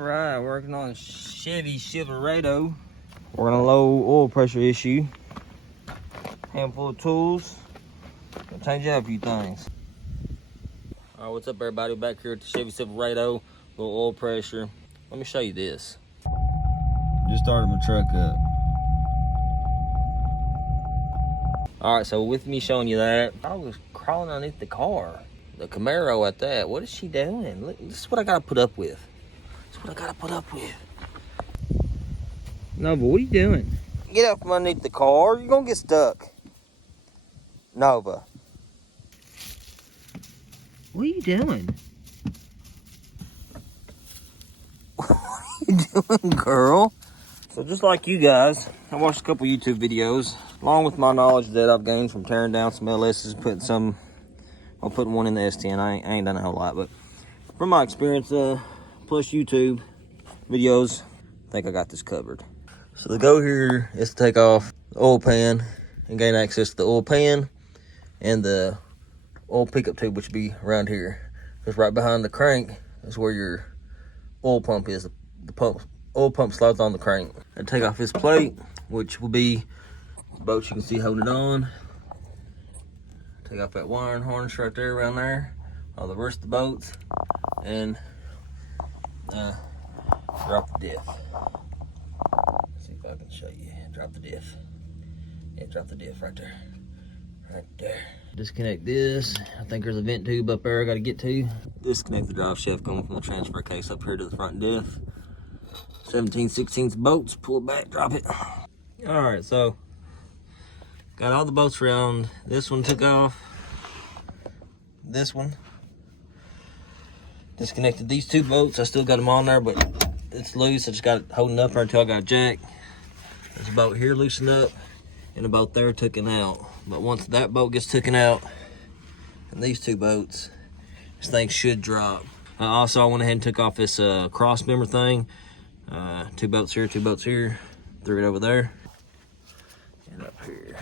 Alright, working on a Chevy Silverado. Working on a low oil pressure issue. Handful of tools. Gonna change out a few things. Alright, what's up everybody? Back here at the Chevy Silverado. Low oil pressure. Let me show you this. Just started my truck up. Alright, so with me showing you that, I was crawling underneath the car. The Camaro at that. What is she doing? Look, this is what I gotta put up with. That's what I gotta put up with. Nova, what are you doing? Get up from underneath the car. You're gonna get stuck. Nova. What are you doing? What are you doing, girl? So just like you guys, I watched a couple YouTube videos, along with my knowledge that I've gained from tearing down some LS's, putting one in the S10. I ain't done a whole lot, but from my experience, plus YouTube videos, I think I got this covered. So the go here is to take off the oil pan and gain access to the oil pan and the oil pickup tube, which would be around here. Because right behind the crank is where your oil pump is. The oil pump slides on the crank. And take off this plate, which will be the bolt you can see holding it on. Take off that wiring harness right there around there. All the rest of the bolts. And drop the diff. Let's see if I can show you. Drop the diff. Yeah, drop the diff right there. Right there. Disconnect this. I think there's a vent tube up there I gotta get to. Disconnect the drive shaft going from the transfer case up here to the front diff. 17/16 bolts. Pull it back, drop it. Alright, so got all the bolts around. This one took off. This one. Disconnected these two bolts. I still got them on there, but it's loose. I just got it holding up there until I got a jack. There's a bolt here loosened up and a bolt there taken out. But once that bolt gets taken out and these two bolts, this thing should drop. Also, I went ahead and took off this cross member thing. 2 bolts here, 2 bolts here. Threw it over there and up here.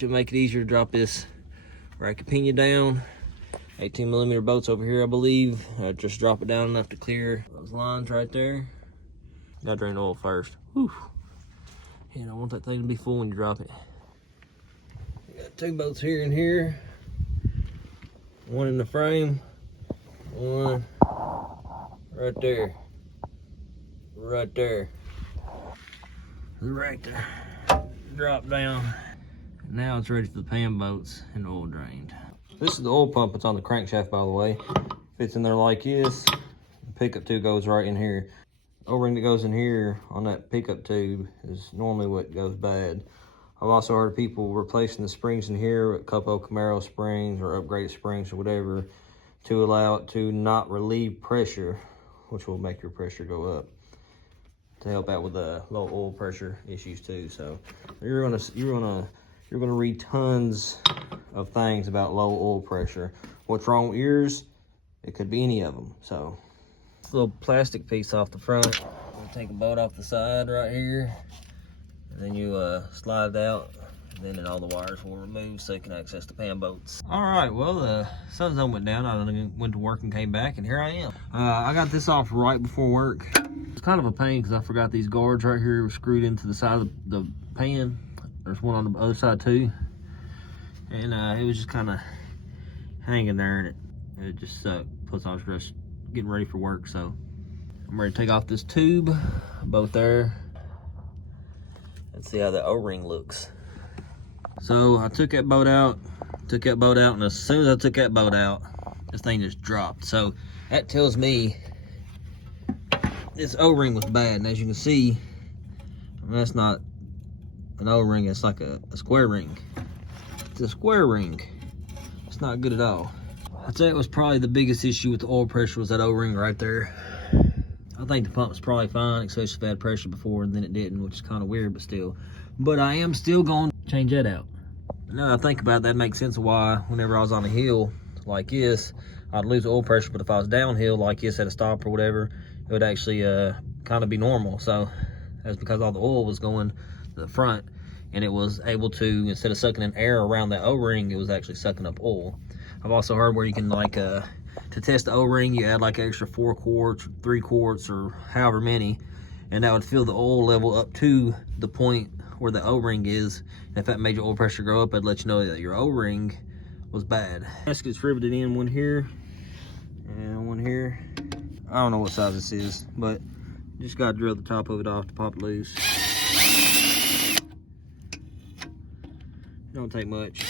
To make it easier to drop this racket pinion down. 18mm bolts over here, I believe. Just drop it down enough to clear those lines right there. Gotta drain the oil first. Whew. You don't want that thing to be full when you drop it. You got 2 bolts here and here. One in the frame. One right there. Right there. Right there. Drop down. Now it's ready for the pan bolts and oil drained. This is the oil pump. It's on the crankshaft, by the way. Fits in there like this. The pickup tube goes right in here. The O-ring that goes in here on that pickup tube is normally what goes bad. I've also heard people replacing the springs in here with a couple of Camaro springs or upgraded springs or whatever to allow it to not relieve pressure, which will make your pressure go up, to help out with the low oil pressure issues too. So you're gonna read tons of things about low oil pressure. What's wrong with yours? It could be any of them. So, little plastic piece off the front. You take a bolt off the side right here, and then you slide it out, and then all the wires will remove so you can access the pan bolts. All right, well, the sun's done went down. I went to work and came back, and here I am. I got this off right before work. It's kind of a pain because I forgot these guards right here were screwed into the side of the pan. There's one on the other side too, and it was just kind of hanging there, and it just sucked. Plus I was just getting ready for work, so I'm ready to take off this tube, both there, and see how the O-ring looks. So I took that bolt out, and as soon as I took that bolt out, this thing just dropped. So that tells me this O-ring was bad, and as you can see, that's not an O-ring, it's like a square ring. It's a square ring. It's not good at all. I'd say it was probably the biggest issue with the oil pressure was that O-ring right there. I think the pump was probably fine, especially if it had pressure before and then it didn't, which is kind of weird, but still. But I am still going to change that out. Now that I think about it, that makes sense of why whenever I was on a hill like this, I'd lose oil pressure, but if I was downhill like this at a stop or whatever, it would actually kind of be normal. So that's because all the oil was going to the front and it was able to, instead of sucking in air around the O-ring, it was actually sucking up oil. I've also heard where you can like, to test the O-ring, you add like an extra 4 quarts, 3 quarts, or however many, and that would fill the oil level up to the point where the O-ring is. And if that made your oil pressure go up, it'd let you know that your O-ring was bad. Gasket's riveted in, one here and one here. I don't know what size this is, but you just gotta drill the top of it off to pop it loose. It don't take much.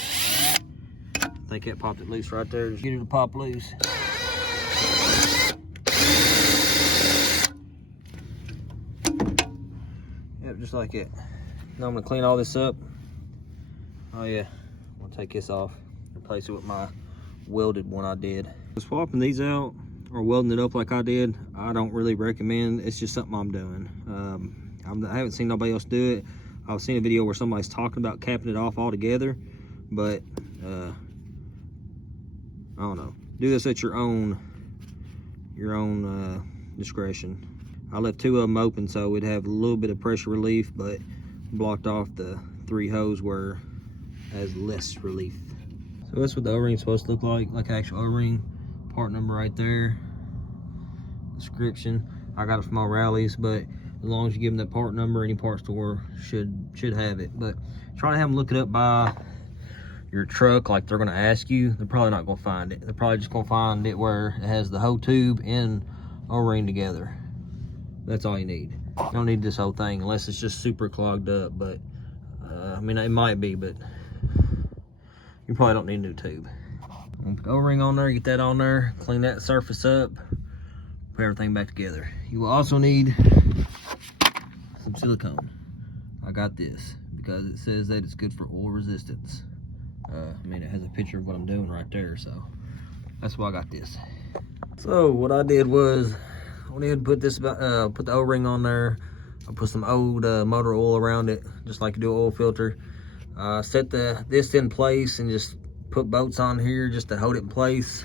I think that popped it loose right there. Just get it to pop loose. Yep, just like it. Now I'm gonna clean all this up. Oh yeah, I'm gonna take this off, replace it with my welded one I did. Swapping these out or welding it up like I did, I don't really recommend. It's just something I'm doing. I haven't seen nobody else do it. I've seen a video where somebody's talking about capping it off altogether, but I don't know. Do this at your own discretion. I left 2 of them open so we'd have a little bit of pressure relief, but blocked off the 3 holes where it has less relief. So that's what the O-ring's supposed to look like actual O-ring. Part number right there. Description. I got it from O'Reilly's, but as long as you give them that part number, any part store should have it. But try to have them look it up by your truck like they're gonna ask you. They're probably not gonna find it. They're probably just gonna find it where it has the whole tube and O-ring together. That's all you need. You don't need this whole thing unless it's just super clogged up, but I mean, it might be, but you probably don't need a new tube. I'm gonna put the O-ring on there, get that on there, clean that surface up, put everything back together. You will also need some silicone. I got this because it says that it's good for oil resistance. I mean, it has a picture of what I'm doing right there, so that's why I got this. So what I did was I went ahead and put this, put the O-ring on there. I put some old motor oil around it, just like you do an oil filter. Set this in place and just put bolts on here just to hold it in place.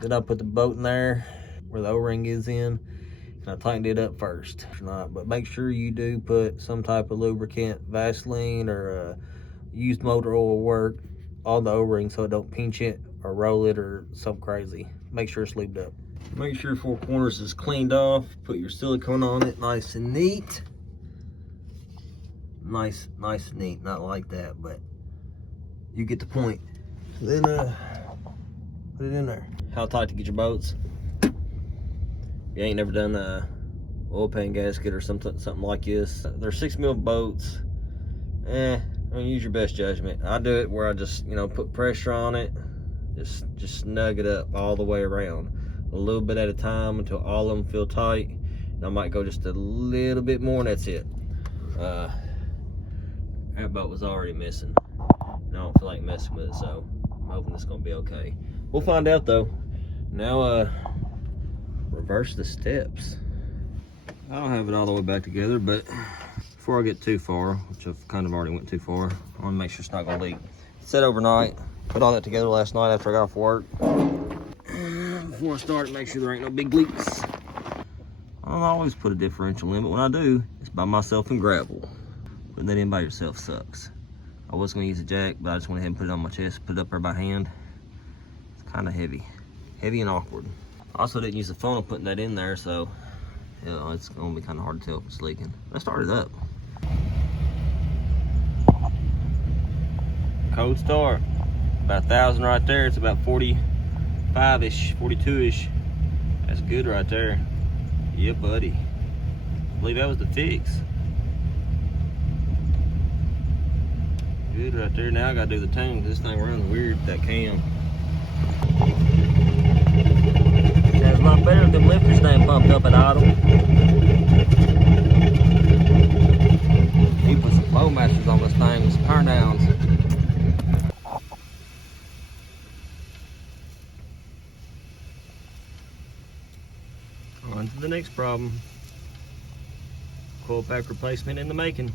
Then I put the bolt in there where the O-ring is in, and I tightened it up first. But make sure you do put some type of lubricant, Vaseline or used motor oil work on the O-ring so it don't pinch it or roll it or something crazy. Make sure it's lubed up. Make sure 4 corners is cleaned off. Put your silicone on it, nice and neat. Nice and neat, not like that, but you get the point. Then put it in there. How tight to get your bolts? If you ain't never done a oil pan gasket or something like this, they're 6mm bolts. I mean, use your best judgment. I do it where I just, put pressure on it, just snug it up all the way around, a little bit at a time until all of them feel tight. And I might go just a little bit more, and that's it. That bolt was already missing, and I don't feel like messing with it, so I'm hoping it's gonna be okay. We'll find out though. Now, reverse the steps. I don't have it all the way back together, but before I get too far, which I've kind of already went too far, I want to make sure it's not gonna leak. Set overnight. Put all that together last night after I got off work. Before I start, make sure there ain't no big leaks. I don't always put a differential in, but when I do, it's by myself and gravel. Putting that in by yourself sucks. I was gonna use a jack, but I just went ahead and put it on my chest, put it up there by hand. It's kind of heavy and awkward. I also didn't use the funnel putting that in there, so it's gonna be kind of hard to tell if it's leaking. Let's start it up. Cold start. About 1,000 right there. It's about 45-ish, 42-ish. That's good right there. Yeah, buddy. I believe that was the fix. Good right there. Now I gotta do the tune. This thing runs weird, that cam. That's a lot better than lifters staying pumped up at idle. He put some flow masters on this thing with some turn downs. On to the next problem. Coil pack replacement in the making.